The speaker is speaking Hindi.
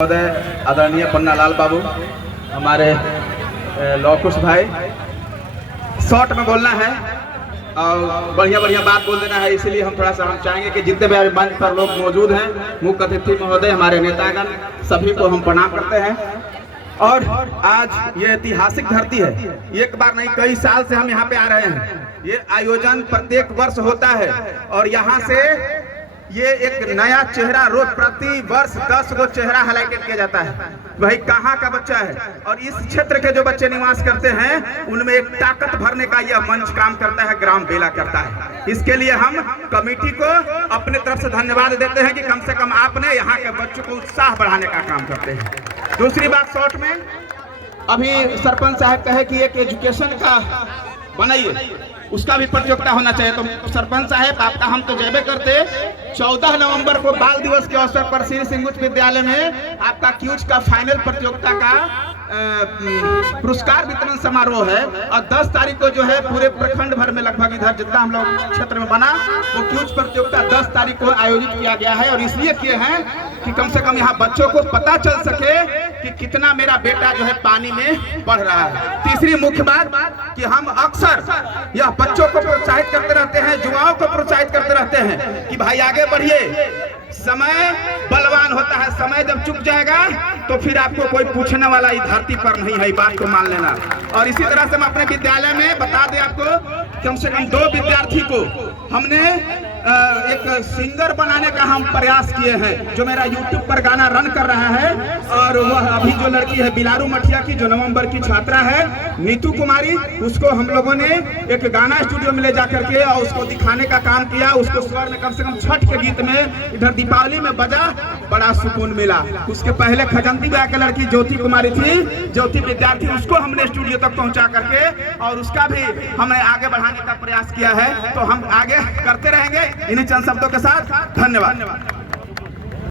महोदय आदरणीय पन्नालाल बाबू, हमारे लौकुश भाई, शॉर्ट में बोलना है और बढ़िया बढ़िया बात बोल देना है। इसलिए हम चाहेंगे कि जितने भी मंच पर लोग मौजूद हैं, मुख्य अतिथि महोदय, हमारे नेतागण, सभी को हम प्रणाम करते हैं। और आज ये ऐतिहासिक धरती है, एक बार नहीं कई साल से हम यहाँ पे आ रहे हैं। ये आयोजन प्रत्येक वर्ष होता है और यहाँ से ये एक नया चेहरा रोज प्रति वर्ष 10 गो चेहरा हाईलाइटेड किया जाता है। भाई कहाँ का बच्चा है और इस क्षेत्र के जो बच्चे निवास करते हैं उनमें एक ताकत भरने का यह मंच काम करता है, ग्राम बेला करता है। इसके लिए हम कमेटी को अपने तरफ से धन्यवाद देते हैं कि कम से कम आपने यहाँ के बच्चों को उत्साह बढ़ाने का काम करते हैं। दूसरी बात, शॉर्ट में अभी सरपंच साहब कहे कि एक एजुकेशन का बनाइए, उसका भी प्रतियोगिता होना चाहिए। तो सरपंच साहब आपका हम तो जयबे करते, 14 नवंबर को बाल दिवस के अवसर पर श्री सिंगुच विद्यालय में आपका क्यूज का फाइनल प्रतियोगिता का पुरस्कार वितरण समारोह है और 10 तारीख को जो है पूरे प्रखंड भर में लगभग इधर जितना हम लोग क्षेत्र में बना वो क्यूज प्रतियोगिता 10 तारीख को आयोजित किया गया है। और इसलिए किए हैं कि कम से कम यहाँ बच्चों को पता चल सके कि कितना मेरा बेटा जो है पानी में बढ़ रहा है। तीसरी मुख्य बात कि हम अक्सर यह बच्चों को प्रोत्साहित करते रहते हैं, युवाओं को प्रोत्साहित करते रहते हैं कि भाई आगे बढ़िए। समय बलवान होता है, समय जब चुक जाएगा तो फिर आपको कोई पूछने वाला इस धरती पर नहीं है, बात को मान लेना। और इसी तरह से हम अपने विद्यालय में बता दें आपको, कम से कम 2 विद्यार्थी को हमने एक सिंगर बनाने का हम प्रयास किए हैं, जो मेरा YouTube पर गाना रन कर रहा है। और वह अभी जो लड़की है बिलारू मठिया की, जो नवंबर की छात्रा है, नीतू कुमारी, उसको हम लोगों ने एक गाना स्टूडियो में ले जा करके और उसको दिखाने का काम किया। उसको स्वर में कम से कम छठ के गीत में इधर दीपावली में बजा, बड़ा सुकून मिला। उसके पहले खजंती ब्याह की लड़की ज्योति कुमारी थी, ज्योति विद्यार्थी, उसको हमने स्टूडियो तक पहुंचा करके और उसका भी हमने आगे बढ़ाने का प्रयास किया है। तो हम आगे करते रहेंगे इन्हीं चंद शब्दों के साथ। धन्यवाद।